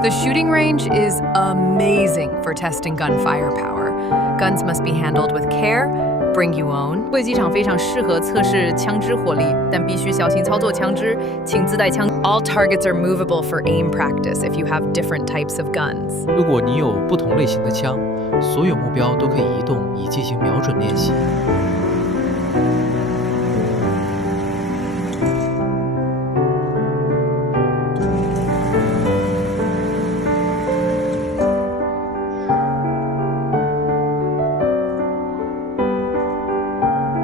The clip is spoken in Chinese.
The shooting range is amazing for testing gun firepower. Guns must be handled with care, bring you own. 会机场非常适合测试枪支火力，但必须小心操作枪支，请自带枪。All targets are movable for aim practice if you have different types of guns. 如果你有不同类型的枪，所有目标都可以移动以进行瞄准练习。